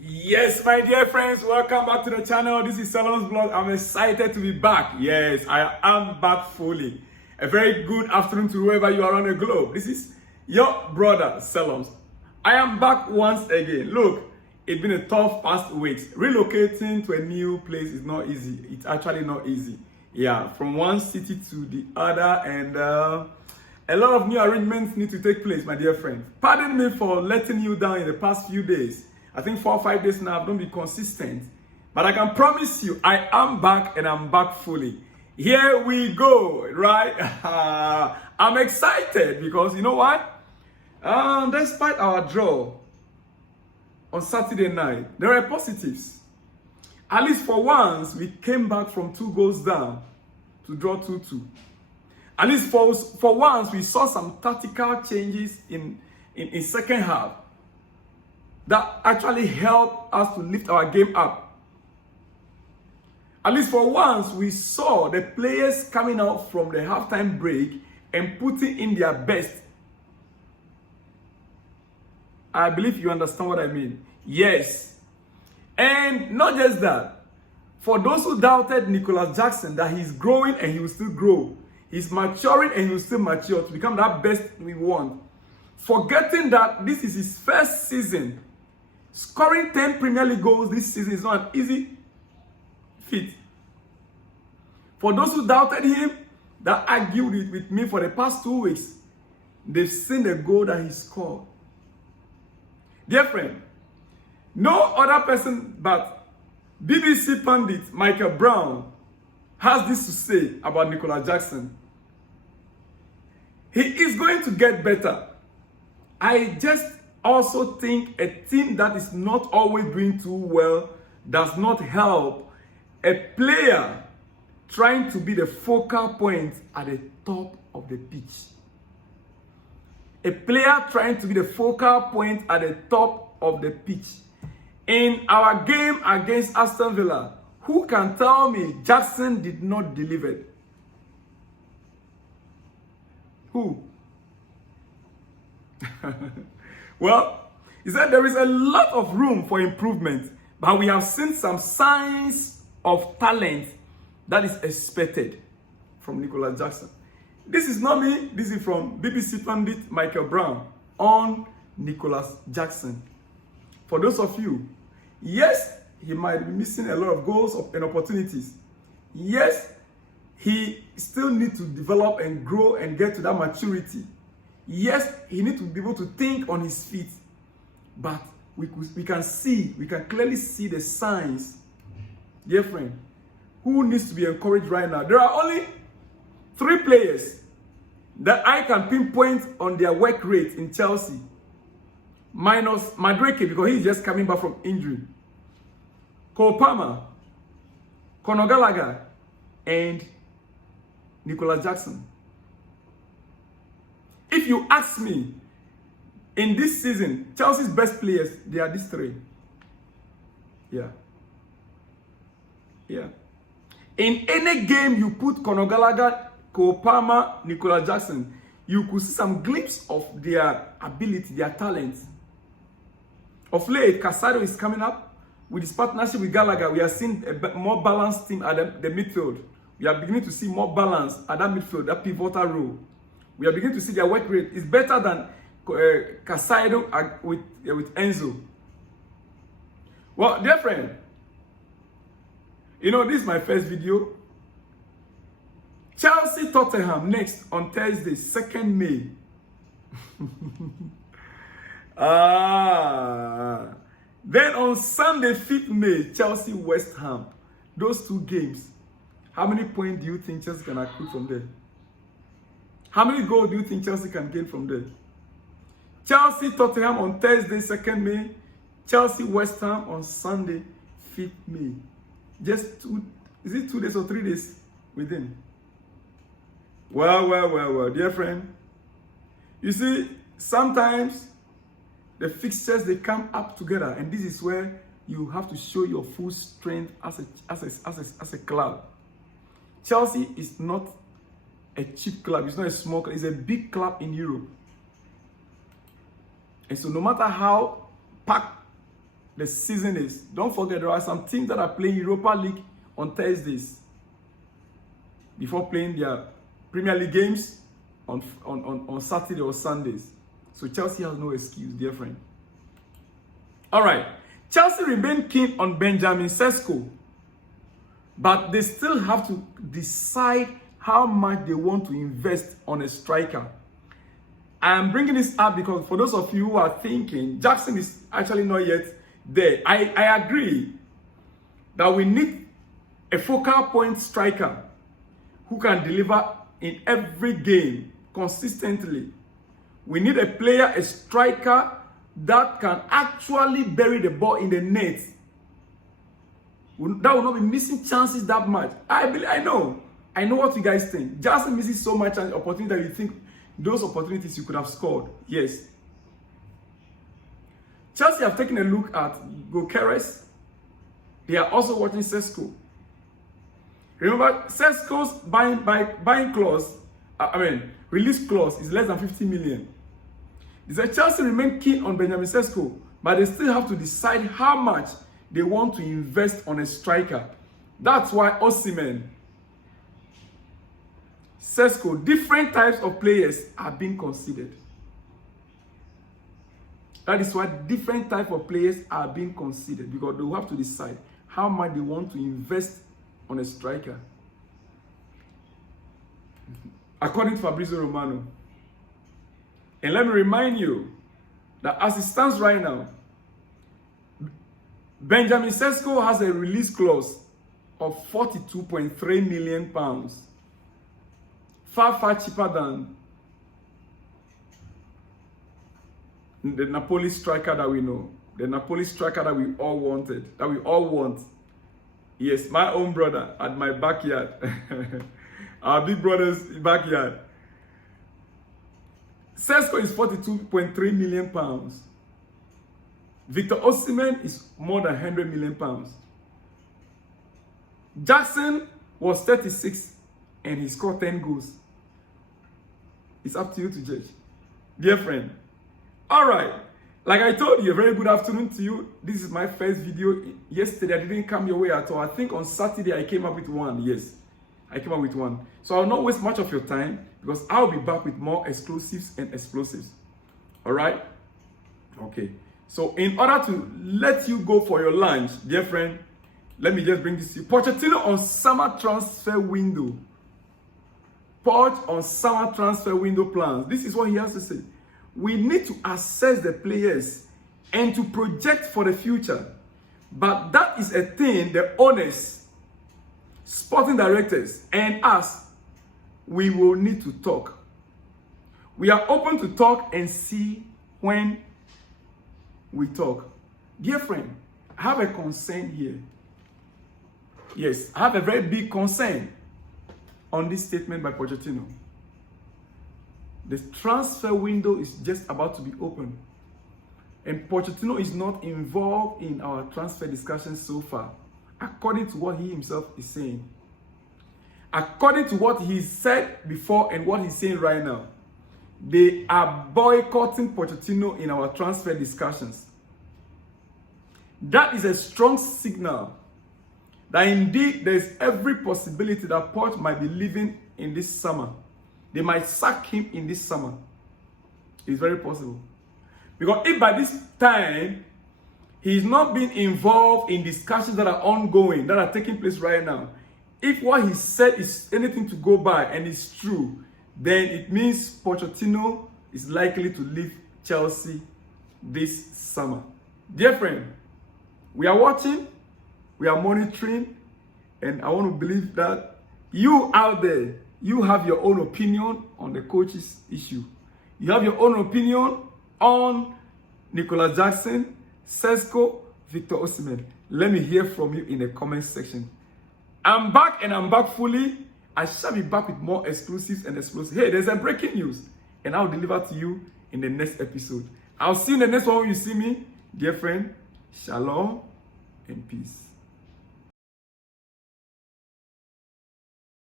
Yes, my dear friends, welcome back to the channel. This is Salon's Vlog. I'm excited to be back. Yes, I am back fully. A very good afternoon to whoever you are on the globe. This is your brother, Salons. I am back once again. Look, it's been a tough past weeks. Relocating to a new place is not easy. It's actually not easy. Yeah, from one city to the other, and a lot of new arrangements need to take place, my dear friend. Pardon me for letting you down in the past few days. I think 4 or 5 days now, I've not been consistent. But I can promise you, I am back and I'm back fully. Here we go, right? I'm excited because you know what? Despite our draw on Saturday night, there are positives. At least for once, we came back from 2 goals down to draw 2-2. At least for once, we saw some tactical changes in second half that actually helped us to lift our game up. At least for once, we saw the players coming out from the halftime break and putting in their best. I believe you understand what I mean. Yes. And not just that. For those who doubted Nicholas Jackson that he's growing and he will still grow, he's maturing and he will still mature to become that best we want. Forgetting that this is his first season. Scoring 10 Premier League goals this season is not an easy feat. For those who doubted him, that argued with me for the past 2 weeks, they've seen the goal that he scored. Dear friend, no other person but BBC pundit Michael Brown has this to say about Nicholas Jackson. He is going to get better. I just also think a team that is not always doing too well does not help a player trying to be the focal point at the top of the pitch. A player trying to be the focal point at the top of the pitch. In our game against Aston Villa, who can tell me Jackson did not deliver? Who? Well, he said there is a lot of room for improvement, but we have seen some signs of talent that is expected from Nicholas Jackson. This is not me, this is from BBC pundit Michael Brown on Nicholas Jackson. For those of you, yes, he might be missing a lot of goals and opportunities. Yes, he still needs to develop and grow and get to that maturity. Yes, he needs to be able to think on his feet. But we can clearly see the signs. Dear friend, who needs to be encouraged right now? There are only 3 players that I can pinpoint on their work rate in Chelsea. Minus Madueke, because he's just coming back from injury. Cole Palmer, Conor Gallagher, and Nicholas Jackson. If you ask me, in this season, Chelsea's best players, they are these 3. Yeah. In any game you put Conor Gallagher, Cole Palmer, Nicholas Jackson, you could see some glimpse of their ability, their talent. Of late, Casado is coming up. With his partnership with Gallagher, we are seeing a more balanced team at the midfield. We are beginning to see more balance at that midfield, that pivotal role. We are beginning to see their work rate is better than Casado with Enzo. Well, dear friend, you know, this is my first video. Chelsea Tottenham next on Thursday, 2nd May. Then on Sunday, 5th May, Chelsea West Ham. Those 2 games. How many points do you think Chelsea can accrue from there? How many goals do you think Chelsea can gain from there? Chelsea Tottenham on Thursday, 2nd May. Chelsea West Ham on Sunday, 5th May. Just 2, is it 2 days or 3 days within? Well, dear friend. You see, sometimes the fixtures, they come up together, and this is where you have to show your full strength as a club. Chelsea is not a cheap club. It's not a small club. It's a big club in Europe. And so no matter how packed the season is. Don't forget, there are some teams that are playing Europa League on Thursdays before playing their Premier League games on Saturday or Sundays. So Chelsea has no excuse, dear friend. All right. Chelsea remain keen on Benjamin Sesko, but they still have to decide how much they want to invest on a striker. I am bringing this up because for those of you who are thinking Jackson is actually not yet there, I agree that we need a focal point striker who can deliver in every game consistently. We need a player, a striker that can actually bury the ball in the net. That will not be missing chances that much. I know what you guys think. Jackson misses so much opportunity that you think those opportunities you could have scored. Yes. Chelsea have taken a look at Gyökeres. They are also watching Sesko. Remember, Sesko's buying clause, release clause is less than 50 million. They said Chelsea remain keen on Benjamin Sesko, but they still have to decide how much they want to invest on a striker. That's why Osimhen, Sesko, different types of players are being considered. That is why different types of players are being considered, because they will have to decide how much they want to invest on a striker. According to Fabrizio Romano. And let me remind you that as it stands right now, Benjamin Sesko has a release clause of £42.3 million. Far cheaper than the Napoli striker that we know. The Napoli striker that we all wanted, that we all want. Yes, my own brother at my backyard. Our big brother's backyard. Sesko is £42.3 million. Victor Osimhen is more than £100 million. Jackson was 36 and he scored 10 goals. It's up to you to judge. Dear friend. All right. Like I told you, a very good afternoon to you. This is my first video. Yesterday, I didn't come your way at all. I think on Saturday, I came up with one. Yes, I came up with one. So I'll not waste much of your time because I'll be back with more exclusives and explosives. All right? Okay. So in order to let you go for your lunch, dear friend, let me just bring this to you. Pochettino on summer transfer window. Poch on summer transfer window plans. This is what he has to say. We need to assess the players and to project for the future. But that is a thing the owners, sporting directors, and us, we will need to talk. We are open to talk and see when we talk. Dear friend, I have a concern here. Yes, I have a very big concern on this statement by Pochettino. The transfer window is just about to be open. And Pochettino is not involved in our transfer discussions so far, according to what he himself is saying. According to what he said before and what he's saying right now, they are boycotting Pochettino in our transfer discussions. That is a strong signal that indeed there is every possibility that Poch might be leaving in this summer. They might sack him in this summer. It's very possible. Because if by this time, he's not being involved in discussions that are ongoing, that are taking place right now, if what he said is anything to go by and it's true, then it means Pochettino is likely to leave Chelsea this summer. Dear friend, we are watching, we are monitoring, and I want to believe that you out there, you have your own opinion on the coach's issue. You have your own opinion on Nicolas Jackson, Sesko, Victor Osimhen. Let me hear from you in the comment section. I'm back and I'm back fully. I shall be back with more exclusives and explosives. Hey, there's a breaking news and I'll deliver to you in the next episode. I'll see you in the next one when you see me. Dear friend, shalom and peace.